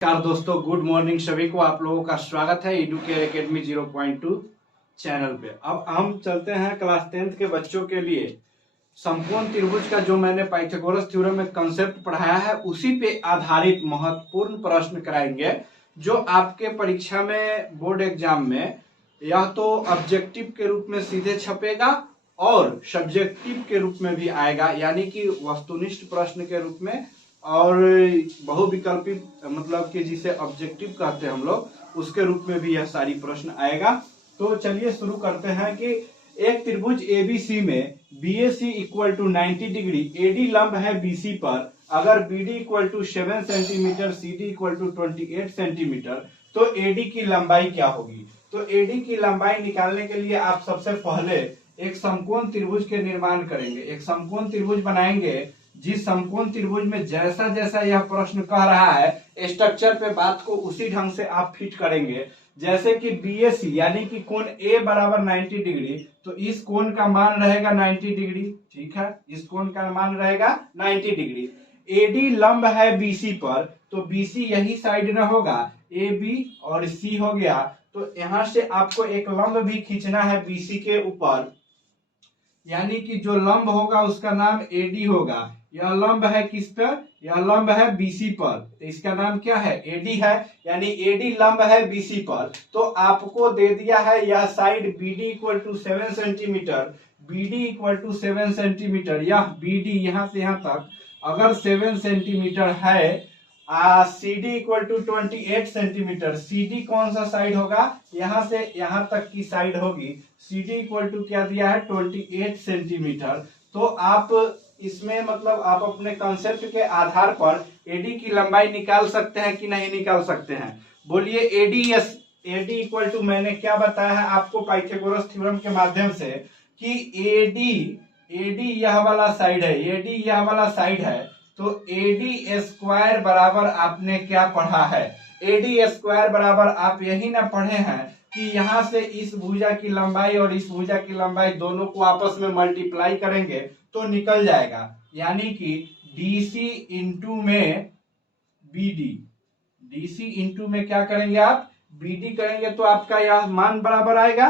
नमस्कार दोस्तों, good morning सभी को। आप लोगों का स्वागत है एडुकेयर एकेडमी 0.2 चैनल पे। अब हम चलते हैं क्लास 10th के बच्चों के लिए समकोण त्रिभुज का जो मैंने पाइथागोरस थ्योरम में कंसेप्ट पढ़ाया है उसी पे आधारित महत्वपूर्ण प्रश्न कराएंगे जो आपके परीक्षा में बोर्ड एग्जाम में यह तो ऑब्जेक्टिव के रूप में सीधे छपेगा और सब्जेक्टिव के रूप में भी आएगा, यानी कि वस्तुनिष्ठ प्रश्न के रूप में और बहुविकल्पी मतलब कि जिसे ऑब्जेक्टिव कहते हैं हम लोग, उसके रूप में भी यह सारी प्रश्न आएगा। तो चलिए शुरू करते हैं कि एक त्रिभुज एबीसी में BAC equal to 90 degree, AD लंब है बीसी पर, अगर BD equal to 7 centimetre, CD equal to 28 centimetre, तो एडी की लंबाई क्या होगी। तो एडी की लंबाई निकालने के लिए आप सबसे पहले एक समकोण त्रिभुज के निर्माण करेंगे, एक समकोण त्रिभुज बनाएंगे। जिस समकोण त्रिभुज में जैसा जैसा यह प्रश्न कह रहा है स्ट्रक्चर पे बात को उसी ढंग से आप फिट करेंगे। जैसे कि बीएसी यानी कि कोण ए बराबर 90 डिग्री, तो इस कोण का मान रहेगा 90 डिग्री। ठीक है, इस कोण का मान रहेगा 90 डिग्री। एडी लंब है बीसी पर, तो बीसी यही साइड में होगा, ए बी और सी हो गया। तो यहां से आपको एक लंब भी खींचना है बीसी के ऊपर, यानी कि जो लंब होगा उसका नाम एडी होगा। यह लंब है किस पर, यह लंब है बीसी पर, तो इसका नाम क्या है, एडी है, यानी एडी लंब है बीसी पर। तो आपको दे दिया है यह side BD equal to 7 centimetre, BD equal to 7 centimetre, यह बीडी यहां से यहां तक अगर 7 सेंटीमीटर है, CD equal to 28 centimetre, CD कौन सा साइड होगा, यहां से यहां तक की साइड होगी। CD इक्वल टू क्या दिया है 28 सेंटीमीटर। तो आप इसमें मतलब आप अपने कंसेप्ट के आधार पर एडी की लंबाई निकाल सकते हैं कि नहीं निकाल सकते हैं, बोलिए। एडी इक्वल टू मैंने क्या बताया है आपको पाइथागोरस थ्योरम के माध्यम से कि एडी यह वाला साइड है, एडी यह वाला साइड है, तो एडी स्क्वायर बराबर आपने क्या पढ़ा है, एडी स्क्वायर बराबर आप यही ना पढ़े हैं कि यहां से इस भुजा की लंबाई और इस भुजा की लंबाई दोनों को आपस में मल्टीप्लाई करेंगे तो निकल जाएगा, यानी कि डीसी इंटू में बीडी, डीसी इंटू में क्या करेंगे आप बीडी करेंगे तो आपका यह मान बराबर आएगा।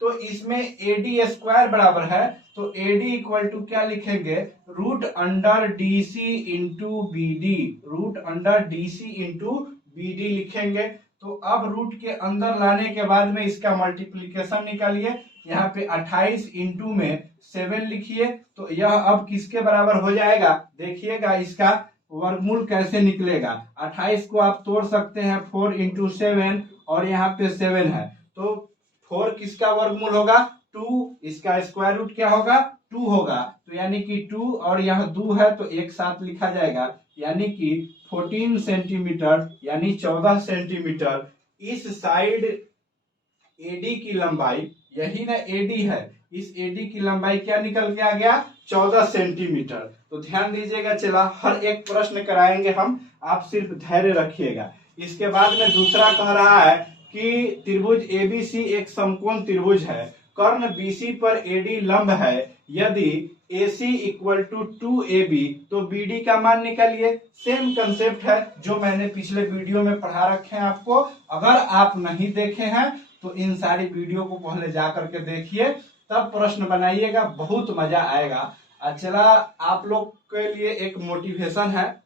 तो इसमें एडी स्क्वायर बराबर है, तो एडी इक्वल टू क्या लिखेंगे, root under DC into BD, root under DC into BD लिखेंगे। तो अब रूट के अंदर लाने के बाद में इसका मल्टीप्लीकेशन निकालिए, यहाँ पे 28 इंटू में 7 लिखिए, तो यह अब किसके बराबर हो जाएगा, देखिएगा इसका वर्गमूल कैसे निकलेगा। 28 को आप तोड़ सकते हैं 4 इंटू 7 और यहाँ पे 7 है, तो 4 किसका वर्गमूल होगा 2, इसका स्क्वायर रूट क्या होगा 2 होगा, तो यानी कि 2 और यहाँ 2 है तो एक साथ लिखा जाएगा, यानी कि 14 सेंटीमीटर यानी 14 सेंटीमीटर। इस साइड एडी की लंबाई, यही ना एडी है, इस एडी की लंबाई क्या निकल के आ गया 14 सेंटीमीटर। तो ध्यान दीजिएगा, चला हर एक प्रश्न कराएंगे हम, आप सिर्फ धैर्य रखिएगा। इसके बाद में दूसरा कह रहा है कि त्रिभुज एबीसी एक समकोण त्रिभुज है, कर्ण बीसी पर एडी लंब है, यदि AC इक्वल टू 2AB तो BD का मान निकालिए। सेम कंसेप्ट है जो मैंने पिछले वीडियो में पढ़ा रखे हैं आपको, अगर आप नहीं देखे हैं तो इन सारी वीडियो को पहले जा करके देखिए, तब प्रश्न बनाइएगा, बहुत मजा आएगा। चला आप लोग के लिए एक मोटिवेशन है,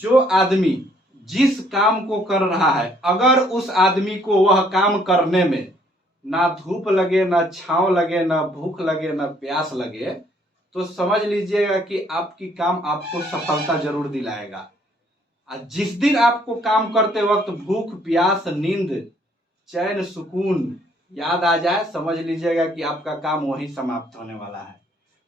जो आदमी जिस काम को कर रहा है अगर उस आदमी को वह काम करने में ना धूप लगे, ना छांव लगे, ना भूख लगे, ना प्यास लगे, तो समझ लीजिएगा कि आपकी काम आपको सफलता जरूर दिलाएगा। जिस दिन आपको काम करते वक्त भूख प्यास नींद चैन सुकून याद आ जाए, समझ लीजिएगा कि आपका काम वहीं समाप्त होने वाला है।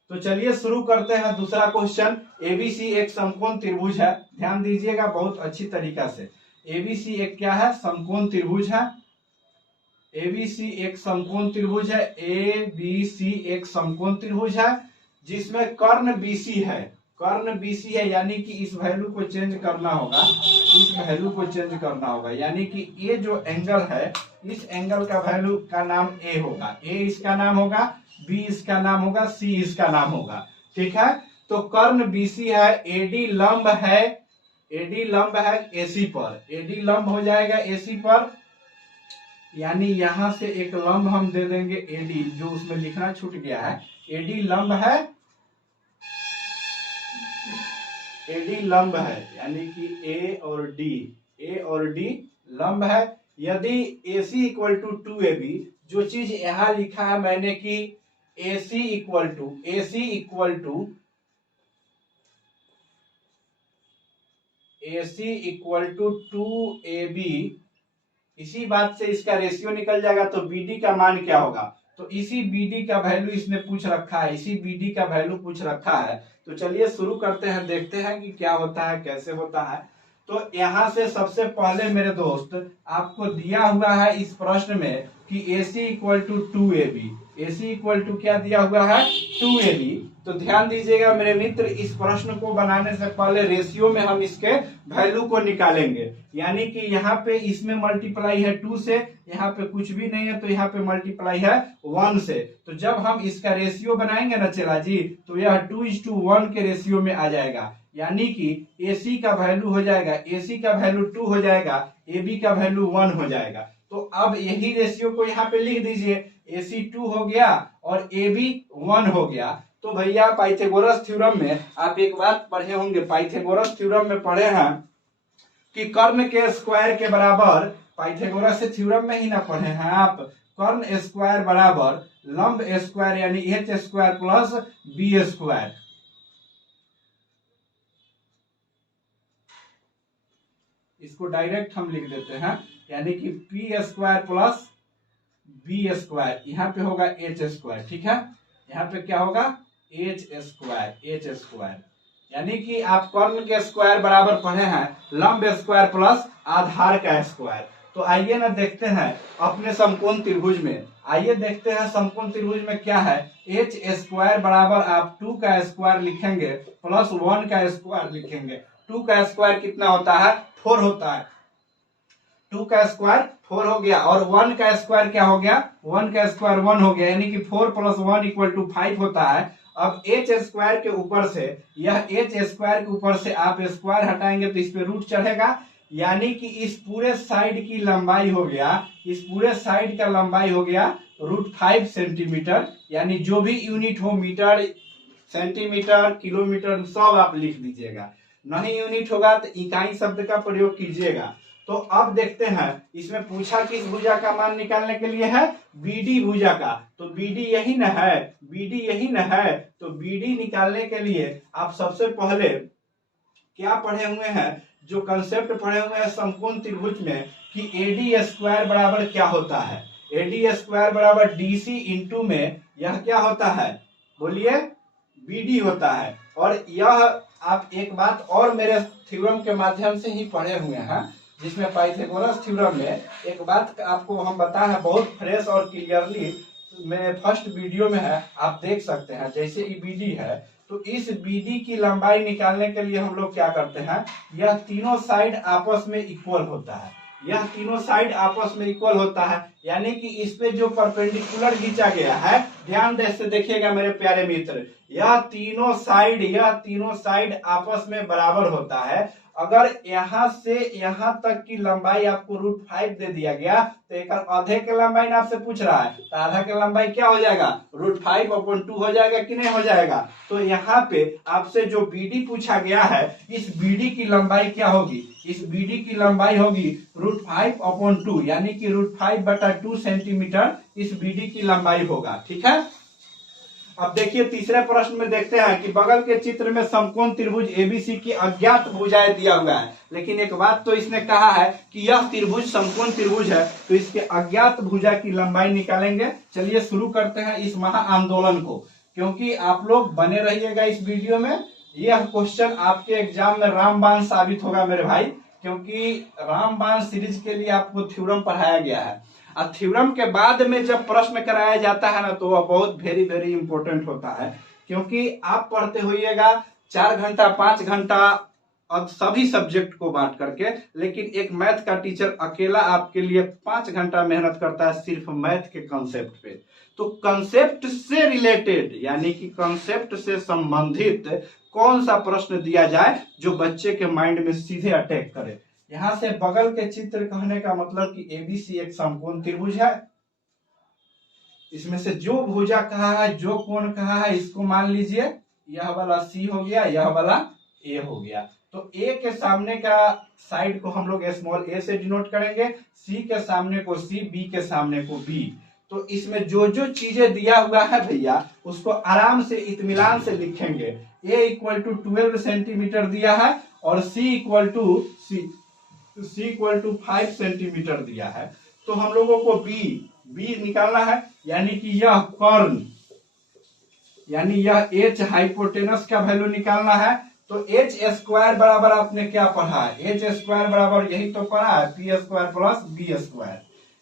तो चलिए शुरू करते हैं दूसरा क्वेश्चन। एबीसी एक समकोण त्रिभुज है, ध्यान दीजिएगा बहुत अच्छी तरीका से। एबीसी एक क्या है, समकोण त्रिभुज है। एबीसी एक समकोण त्रिभुज है, एबीसी एक समकोण त्रिभुज है जिसमें कर्ण बीसी है, कर्ण बीसी है, यानी कि इस वैल्यू को चेंज करना होगा, इस वैल्यू को चेंज करना होगा, यानी कि ए जो एंगल है इस एंगल का वैल्यू का नाम ए होगा, ए इसका नाम होगा, बी इसका नाम होगा, सी इसका नाम होगा। ठीक है, तो कर्ण बीसी है, एडी लंब है, एडी लंब है एसी पर, एडी लंब हो जाएगा एसी पर, यानी यहां से एक लंब हम दे देंगे एडी, जो उसमें लिखना छूट गया है। एडी लंब है, एडी लंब है, यानी कि ए और डी लंब है। यदि AC इक्वल टू 2AB, जो चीज यहां लिखा है मैंने कि AC इक्वल टू 2AB, इसी बात से इसका रेशियो निकल जाएगा, तो BD का मान क्या होगा? तो इसी BD का वैल्यू इसने पूछ रखा है, इसी BD का वैल्यू पूछ रखा है। तो चलिए शुरू करते हैं, देखते हैं कि क्या होता है, कैसे होता है। तो यहां से सबसे पहले मेरे दोस्त आपको दिया हुआ है इस प्रश्न में कि AC equal to 2AB, AC equal to क्या दिया हुआ है? 2AB। तो ध्यान दीजिएगा मेरे मित्र, इस प्रश्न को बनाने से पहले रेशियो में हम इसके वैल्यू को निकालेंगे, यानी कि यहाँ पे इसमें मल्टीप्लाई है 2 से, यहाँ पे कुछ भी नहीं है तो यहाँ पे मल्टीप्लाई है 1 से। तो जब हम इसका रेशियो बनाएंगे ना चला जी, तो यह 2:1 के रेशियो में आ जाएगा, यानी कि AC का वैल्यू हो जाएगा, AC का वैल्यू 2 हो जाएगा, AB का वैल्यू 1 हो जाएगा। तो अब यही रेशियो को यहाँ पे लिख दीजिए, AC 2 हो गया और AB 1 हो गया। तो भैया पाइथागोरस थ्योरम में आप एक बात पढ़े होंगे, पाइथागोरस थ्योरम में पढ़े हैं कि कर्ण के स्क्वायर के बराबर, पाइथागोरस थ्योरम में ही ना पढ़े हैं आप, कर्ण स्क्वायर बराबर लंब स्क्वायर यानी H square plus B square. इसको डायरेक्ट हम लिख देते हैं, यानी कि P square plus B square, यहाँ पे होगा H स्क्वायर, ठीक है, यहाँ पे क्या होगा? H स्क्वायर, यानी कि आप कर्ण के स्क्वायर बराबर पढ़े हैं लंब स्क्वायर प्लस आधार का स्क्वायर। तो आइए ना देखते हैं अपने समकोण त्रिभुज में, आइए देखते हैं समकोण त्रिभुज में क्या है। H स्क्वायर बराबर आप 2 का स्क्वायर लिखेंगे प्लस 1 का स्क्वायर लिखेंगे। 2 का स्क्वायर कितना होता है? 4 होता है। 2 का स्क्वायर 4 हो गया और 1 का स्क्वायर क्या हो गया? 1 का स्क्वायर 1 हो गया, यानी कि 4 प्लस 1 इक्वल टू 5 होता है। अब H स्क्वायर के ऊपर से, यह H स्क्वायर के ऊपर से आप स्क्वायर हटाएंगे तो इस पे रूट चढ़ेगा, यानी कि इस पूरे साइड की लंबाई हो गया, इस पूरे साइड का लंबाई हो गया √5 सेंटीमीटर, यानी जो भी यूनिट हो, मीटर, सेंटीमीटर, किलोमीटर, सब आप लिख दीजिएगा। नहीं यूनिट होगा तो इकाई शब्द का प्रयोग कीजिएगा। तो अब देखते हैं इसमें पूछा किस भुजा का मान निकालने के लिए है? BD भुजा का। तो BD यही न है, BD यही न है। तो BD निकालने के लिए आप सबसे पहले क्या पढ़े हुए हैं? जो कंसेप्ट पढ़े हुए हैं समकोण त्रिभुज में कि AD स्क्वायर बराबर क्या होता है? AD स्क्वायर बराबर DC इंटू में यह क्या होता है? बोलिए, BD होता है। और यह आप एक बात और मेरे थ्योरम के माध्यम से ही पढ़े हुए हैं, जिसमें पाइथागोरस थ्योरम में एक बात आपको हम बताए हैं बहुत फ्रेश और क्लियरली, मेरे फर्स्ट वीडियो में है, आप देख सकते हैं। जैसे ये BD है, तो इस BD की लंबाई निकालने के लिए हम लोग क्या करते हैं? यह तीनों साइड आपस में इक्वल होता है, यह तीनों साइड आपस में इक्वल होता है, यानी कि इस पे जो परपेंडिकुलर खींचा गया है, ध्यान से देखिएगा मेरे प्यारे मित्र, यह तीनों साइड आपस में बराबर होता है। अगर यहाँ से यहाँ तक की लंबाई आपको √5 दे दिया गया, तो एक आधे के लंबाई ना आपसे पूछ रहा है, तो आधा की लंबाई क्या हो जाएगा? √5/2 हो जाएगा कि नहीं हो जाएगा? तो यहाँ पे आपसे जो BD पूछा गया है, इस BD की लंबाई क्या होगी? इस BD की लंबाई होगी √5/2, यानी कि √5/2 सेंटीमीटर इस BD की लंबाई होगा, ठीक है। अब देखिए तीसरे प्रश्न में देखते हैं कि बगल के चित्र में समकोण त्रिभुज ABC की अज्ञात भुजाएं दिया हुआ है, लेकिन एक बात तो इसने कहा है कि यह त्रिभुज समकोण त्रिभुज है, तो इसके अज्ञात भुजा की लंबाई निकालेंगे। चलिए शुरू करते हैं इस महा आंदोलन को, क्योंकि आप लोग बने रहिएगा इस वीडियो में। यह क्वेश्चन आपके एग्जाम में रामबाण साबित होगा मेरे भाई, क्योंकि रामबाण सीरीज के लिए आपको थ्योरम पढ़ाया गया है। और थ्योरम के बाद में जब प्रश्न कराया जाता है ना, तो वह बहुत वेरी वेरी इंपॉर्टेंट होता है, क्योंकि आप पढ़ते होइएगा 4 घंटा 5 घंटा सभी सब्जेक्ट को बांट करके, लेकिन एक मैथ का टीचर अकेला आपके लिए 5 घंटा मेहनत करता है सिर्फ मैथ के कंसेप्ट पे। तो कंसेप्ट से रिलेटेड यानी कि कंसेप्ट से संबंधित कौन सा प्रश्न दिया जाए जो बच्चे के माइंड में सीधे अटैक करे। यहां से बगल के चित्र कहने का मतलब कि एबीसी एक समकोण त्रिभुज है। इसमें से जो भुजा कहा है, जो कोण कहा है, इसको मान लीजिए यह वाला सी हो गया, यह वाला ए हो गया। तो ए के सामने का साइड को हम लोग स्मॉल ए से डिनोट करेंगे, सी के सामने को सी, बी के सामने को बी। तो इसमें जो जो चीजें दिया हुआ है भैया उसको आराम से इत्मीनान से लिखेंगे। ए इक्वल टू 12 सेंटीमीटर दिया है और सी इक्वल टू 5 सेंटीमीटर दिया है। तो हम लोगों को बी निकालना है, यानी कि यह कर्ण, यानी यह एच हाइपोटेनस का वैल्यू निकालना है। तो एच स्क्वायर बराबर आपने क्या पढ़ा है, एच स्क्वायर बराबर यही तो पढ़ा है P square plus B square,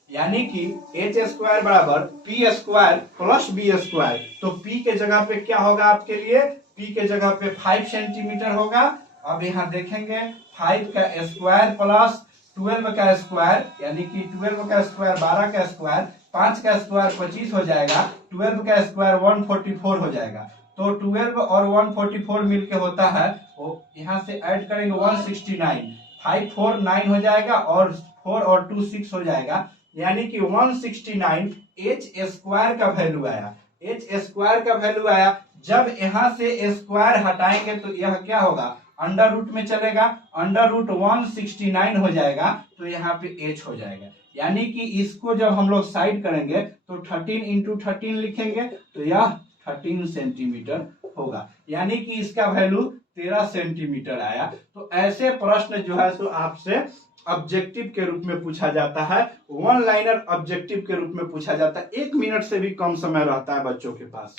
यानी कि एच स्क्वायर बराबर P square plus B square. तो पी के जगह पे क्या होगा आपके लिए, पी के जगह पे 5 सेंटीमीटर होगा। अब यहाँ देखेंगे 5 का स्क्वायर प्लस 12 का स्क्वायर, यानी कि 12 का स्क्वायर 12 का स्क्वायर, 5 का स्क्वायर 25 हो जाएगा, 12 का स्क्वायर 144 हो जाएगा। तो 12 और 144 मिलके होता है, वो यहाँ से ऐड करेंगे 169, 5 4 9 हो जाएगा और 4 और 2 6 हो जाएगा, यानी कि 169 एच स्क्वायर का वैल्यू आया। एच स्क्वायर का वैल्यू आया। जब यहाँ से स्क्वायर हटाएंगे तो यह क्या होगा, अंडर रूट में चलेगा, अंडर रूट 169 हो जाएगा, तो यहाँ पे एच हो जाएगा। यानी कि इसको जब हम लोग साइड करेंगे तो 13 इंटू 13 लिखेंगे तो यह 13 सेंटीमीटर होगा, यानी कि इसका वैल्यू 13 सेंटीमीटर आया। तो ऐसे प्रश्न जो है सो आपसे ऑब्जेक्टिव के रूप में पूछा जाता है, वन लाइनर ऑब्जेक्टिव के रूप में पूछा जाता है। 1 मिनट से भी कम समय रहता है बच्चों के पास।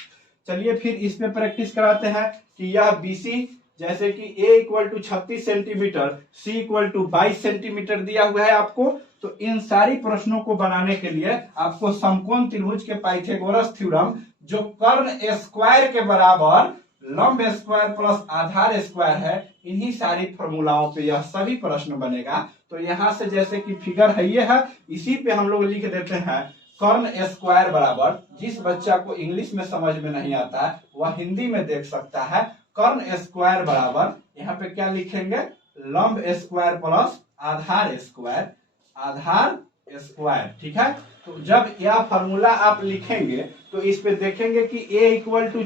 चलिए फिर इस पे प्रैक्टिस कराते हैं कि यह बीसी, जैसे कि a equal to 36 centimetre, c equal to 22 centimetre दिया हुआ है आपको। तो इन सारी प्रश्नों को बनाने के लिए आपको समकोण त्रिभुज के पाइथागोरस थ्योरम, जो कर्ण स्क्वायर के बराबर लंब स्क्वायर प्लस आधार स्क्वायर है, इन्हीं सारी फॉर्मूलाओं पे यह सभी प्रश्न बनेगा। तो यहाँ से जैसे कि फिगर है ये है, इसी पे हम लोग लिख देते हैं कर्ण स्क्वायर बराबर, जिस बच्चा को इंग्लिश में समझ में नहीं आता है वह हिंदी में देख सकता है, कर्ण स्क्वायर बराबर यहाँ पे क्या लिखेंगे, लंब स्क्वायर प्लस आधार स्क्वायर, आधार स्क्वायर। ठीक है, तो जब यह फॉर्मूला आप लिखेंगे तो इस पे देखेंगे कि a इक्वल टू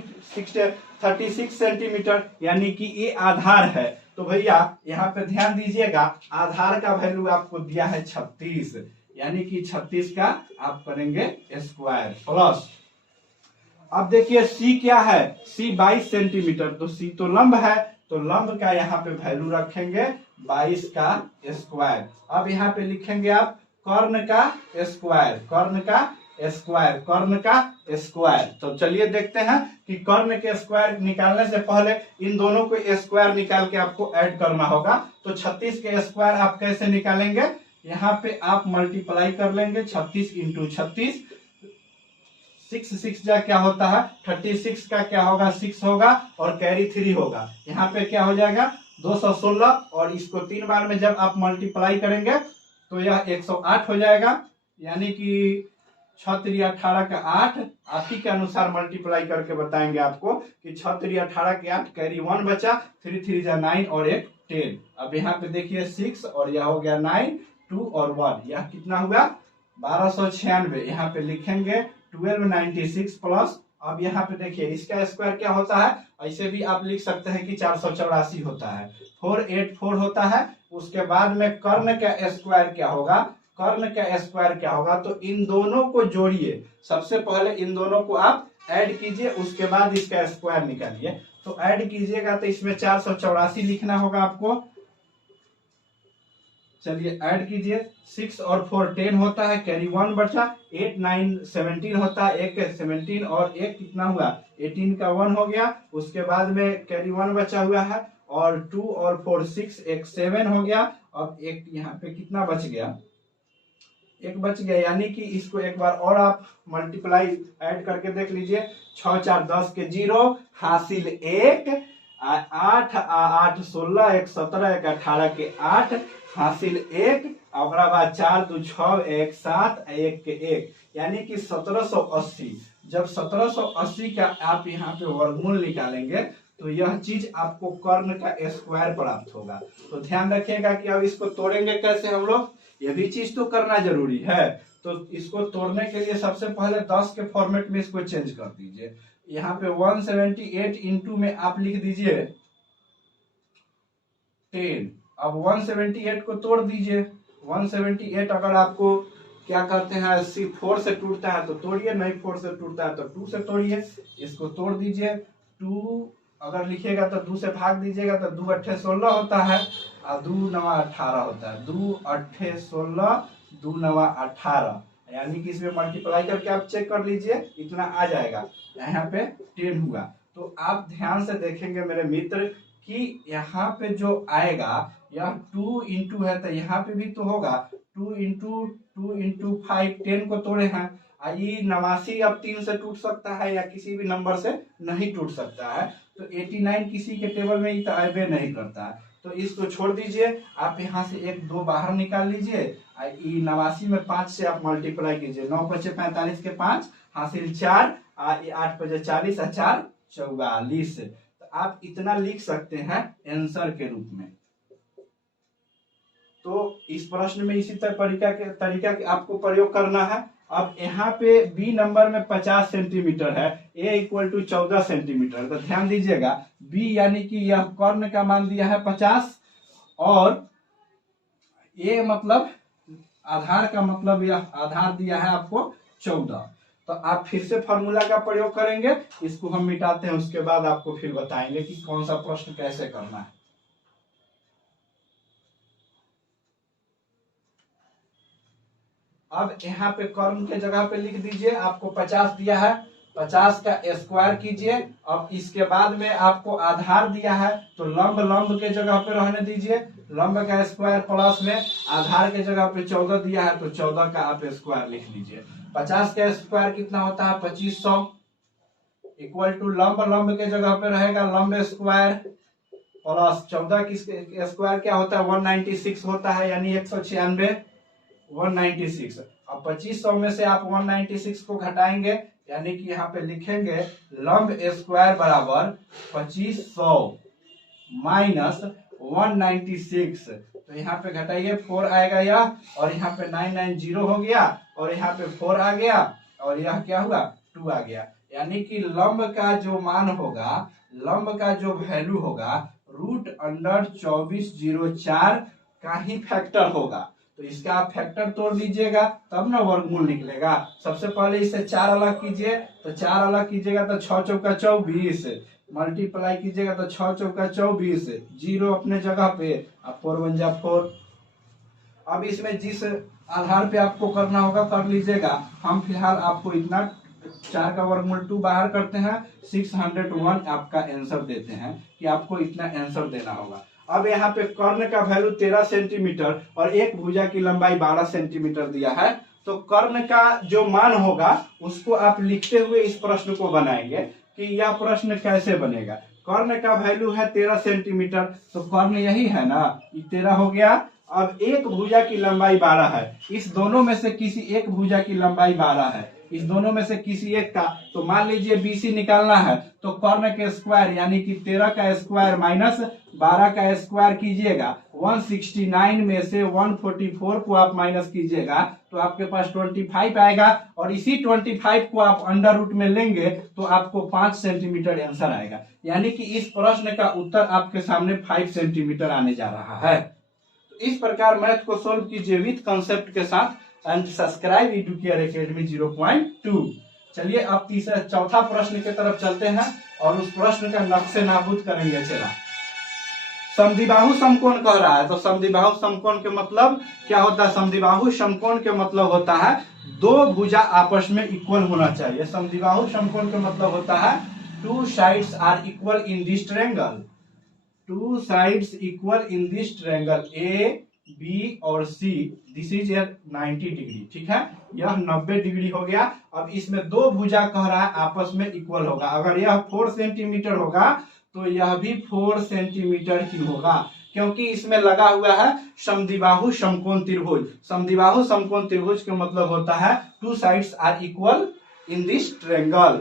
36 सेंटीमीटर, यानी कि ये आधार है। तो भैया यहाँ पे ध्यान दीजिएगा, आधार का वैल्यू आपको दिया है 36, यानी कि 36 का आप करेंगे स्क्वायर प्लस, अब देखिए c क्या है, c 22 सेंटीमीटर, तो c तो लंब है, तो लंब का यहाँ पे वैल्यू रखेंगे 22 का स्क्वायर। अब यहाँ पे लिखेंगे आप कर्ण का स्क्वायर, कर्ण का स्क्वायर, कर्ण का स्क्वायर। तो चलिए देखते हैं कि कर्ण के स्क्वायर निकालने से पहले इन दोनों को स्क्वायर निकाल के आपको ऐड करना होगा। तो 36 के स्क्वायर आप कैसे निकालेंगे, यहाँ पे आप मल्टीप्लाई कर लेंगे 36 इंटू 36, 6 जा क्या होता है 36 का क्या होगा 6 होगा और कैरी 3 होगा, यहाँ पे क्या हो जाएगा 216, और इसको 3 बार में जब आप मल्टीप्लाई करेंगे तो यह 108 हो जाएगा, यानी कि 6 3 18 का 8, आप ही के अनुसार मल्टीप्लाई करके बताएंगे आपको कि 6 3 18 के 8, कैरी 1 बचा, 3 3 जा 9 और 1 10। अब यहाँ पे देखिए 6 और यह हो गया 9, 2 और 1, यह कितना हुआ 1296। यहाँ पे लिखेंगे 1296 प्लस, अब यहाँ पे देखिए इसका स्क्वायर क्या होता है, ऐसे भी आप लिख सकते हैं कि 484 होता है, 484 होता है। उसके बाद में कर्ण का स्क्वायर क्या होगा, कर्ण का स्क्वायर क्या होगा, तो इन दोनों को जोड़िए, सबसे पहले इन दोनों को आप ऐड कीजिए, उसके बाद इसका स्क्वायर निकालिए। तो ऐड कीजिएगा तो इसमें 484 लिखना होगा आपको। चलिए ऐड कीजिए, 6 और 4 10 होता है, कैरी 1 बचा, 8 9 17 होता है, एक 17 और एक कितना हुआ 18 का 1 हो गया। उसके बाद में कैरी 1 बचा हुआ है और 2 और 4 6, एक 7 हो गया। अब एक यहाँ पे कितना बच गया, एक बच गया, यानी कि इसको एक बार और आप मल्टीप्लाई ऐड करके देख लीजिए, 6 4 10 के 0 हासिल 1, 8 8 16 1 17 1 18 के 8 हासिल 1 और बाद 4 2 6 1 7 1 के 1 यानी कि 1780। जब 1780 का आप यहाँ पे वर्गमूल निकालेंगे तो यह चीज आपको कर्ण का स्क्वायर प्राप्त होगा। तो ध्यान रखिएगा कि अब इसको तोड़ेंगे कैसे हम लोग, यह भी चीज तो करना जरूरी है। तो इसको तोड़ने के लिए सबसे पहले 10 के फॉर्मेट में इसको चेंज कर दीजिए। यहाँ पे 178 इंटू में आप लिख दीजिए 10। अब 178 को तोड़ दीजिए। 178 अगर आपको क्या करते हैं 4 से टूटता है तो तोड़िए, नहीं 4 से टूटता है तो 2 से तोड़िए। इसको तोड़ दीजिए। 2 अगर लिखिएगा तो 2 से भाग दीजिएगा तो 2 8 16 होता है और 2 9 18 होता है। 2 8 16 2 9 18 यानी कि इसमें मल्टीप्लाई करके आप चेक कर लीजिए इतना आ जाएगा। यहाँ पे 10 हुआ। तो आप ध्यान से देखेंगे मेरे मित्र कि यहाँ पे जो आएगा यह 2 इंटू है तो यहाँ पे भी तो होगा 2 इंटू 5 10 को तोड़े हैं। ये 89 अब 3 से टूट सकता है या किसी भी नंबर से नहीं टूट सकता है। तो 89 किसी के टेबल में अबे नहीं करता है तो इसको छोड़ दीजिए। आप यहाँ से 1 2 बाहर निकाल लीजिए। 89 में 5 से आप मल्टीप्लाई कीजिए। 9 5 45 के 5 हासिल 4 8 5 40 और 4 44। तो आप इतना लिख सकते हैं आंसर के रूप में। तो इस प्रश्न में इसी तरीका के आपको प्रयोग करना है। अब यहाँ पे बी नंबर में 50 सेंटीमीटर है, ए इक्वल टू 14 सेंटीमीटर। तो ध्यान दीजिएगा बी यानी कि यह कर्ण का मान दिया है 50 और ए मतलब आधार का मतलब यह आधार दिया है आपको 14। तो आप फिर से फॉर्मूला का प्रयोग करेंगे। इसको हम मिटाते हैं, उसके बाद आपको फिर बताएंगे कि कौन सा प्रश्न कैसे करना है। अब यहाँ पे कर्ण के जगह पे लिख दीजिए आपको 50 दिया है, 50 का स्क्वायर कीजिए। अब इसके बाद में आपको आधार दिया है तो लंब के जगह पे रहने दीजिए। लंब का स्क्वायर प्लस में आधार के जगह पे 14 दिया है तो 14 का आप स्क्वायर लिख लीजिए। 50 का स्क्वायर कितना होता है 2500 इक्वल टू लंब के जगह पे रहेगा लंब स्क्वायर प्लस 14 की स्क्वायर क्या होता है 196 होता है यानी 196 196। अब 2500 में से आप 196 को घटाएंगे यानी कि यहाँ पे लिखेंगे लंब स्क्वायर बराबर 2500 माइनस 196। तो यहाँ पे घटाइए 4 आएगा यह और यहाँ पे 990 हो गया और यहाँ पे 4 आ गया और यह क्या हुआ 2 आ गया। यानी कि लंब का जो मान होगा, लंब का जो वैल्यू होगा √2404 का ही फैक्टर होगा। तो इसका आप फैक्टर तोड़ लीजिएगा तब ना वर्गमूल निकलेगा। सबसे पहले इसे 4 अलग कीजिए तो 4 अलग कीजिएगा तो 6 चौका 24 मल्टीप्लाई कीजिएगा तो 6 चौका 24 जीरो अपने जगह पे अब 4 1 जा 4। अब इसमें जिस आधार पे आपको करना होगा कर लीजिएगा। हम फिलहाल आपको इतना 4 का वर्गमूल 2 बाहर करते हैं 601 आपका आंसर देते हैं कि आपको इतना आंसर देना होगा। अब यहाँ पे कर्ण का वैल्यू 13 सेंटीमीटर और एक भुजा की लंबाई 12 सेंटीमीटर दिया है। तो कर्ण का जो मान होगा उसको आप लिखते हुए इस प्रश्न को बनाएंगे कि यह प्रश्न कैसे बनेगा। कर्ण का वैल्यू है 13 सेंटीमीटर तो कर्ण यही है ना, 13 हो गया। अब एक भुजा की लंबाई 12 है, इस दोनों में से किसी एक भुजा की लंबाई 12 है, इस दोनों में से किसी एक का। तो मान लीजिए BC निकालना है तो कर्ण के स्क्वायर यानी कि 13 का स्क्वायर माइनस 12 का स्क्वायर कीजिएगा। 169 में से 144 को आप माइनस कीजिएगा तो आपके पास 25 आएगा और इसी 25 को आप अंडर रूट में लेंगे तो आपको 5 सेंटीमीटर आंसर आएगा। यानी कि इस प्रश्न का उत्तर आपके सामने 5 सेंटीमीटर आने जा रहा है। तो इस प्रकार मैथ को सोल्व कीजिए विद कंसेप्ट के साथ एंड सब्सक्राइब एडुकेयर एकेडमी 0.2। चलिए अब चौथा प्रश्न की तरफ चलते हैं और उस प्रश्न का नक्शे नाबूद करेंगे। चला समद्विबाहु समकोण कह रहा है तो समद्विबाहु समकोण के मतलब क्या होता है? समद्विबाहु समकोण के मतलब होता है दो भुजा आपस में इक्वल होना चाहिए। समद्विबाहु समकोण का मतलब होता है two sides are equal in this triangle, two sides equal in this triangle A B और सी, दिस इज 90 डिग्री। ठीक है, यह 90 डिग्री हो गया। अब इसमें दो भुजा कह रहा है आपस में इक्वल होगा। अगर यह 4 सेंटीमीटर होगा तो यह भी 4 सेंटीमीटर ही होगा, क्योंकि इसमें लगा हुआ है समद्विबाहु समकोण त्रिभुज। समद्विबाहु समकोण त्रिभुज का मतलब होता है two sides are equal in this triangle,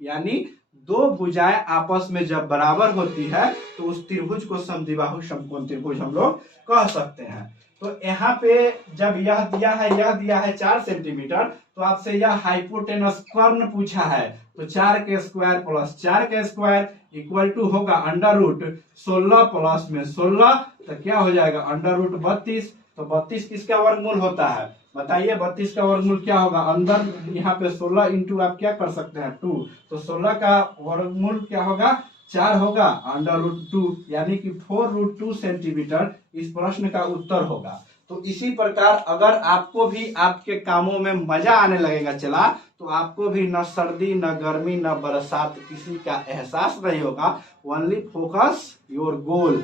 यानी दो भुजाएं आपस में जब बराबर होती है तो उस त्रिभुज को समद्विबाहु समकोण त्रिभुज हम लोग कह सकते हैं। तो यहाँ पे जब यह दिया है 4 सेंटीमीटर, तो आपसे यह हाइपोटेनस कर्ण पूछा है, तो 4 के स्क्वायर प्लस 4 के स्क्वायर इक्वल टू होगा अंडर रूट 16 प्लस में 16, तो क्या हो जाएगा अंडर रूट 32। तो 32 किसका वर्गमूल होता है बताइए, 32 का वर्गमूल क्या होगा, अंदर यहाँ पे 16 इंटू आप क्या कर सकते हैं 2, तो 16 का वर्गमूल क्या होगा 4 होगा अंडर रूट 2, यानी कि 4√2 सेंटीमीटर इस प्रश्न का उत्तर होगा। तो इसी प्रकार अगर आपको भी आपके कामों में मजा आने लगेगा चला, तो आपको भी न सर्दी न गर्मी न बरसात किसी का एहसास नहीं होगा, ओनली फोकस योर गोल।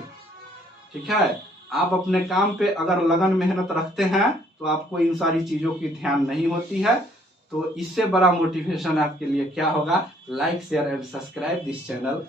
ठीक है, आप अपने काम पे अगर लगन मेहनत रखते हैं तो आपको इन सारी चीजों की ध्यान नहीं होती है। तो इससे बड़ा मोटिवेशन आपके लिए क्या होगा, like share and subscribe this channel.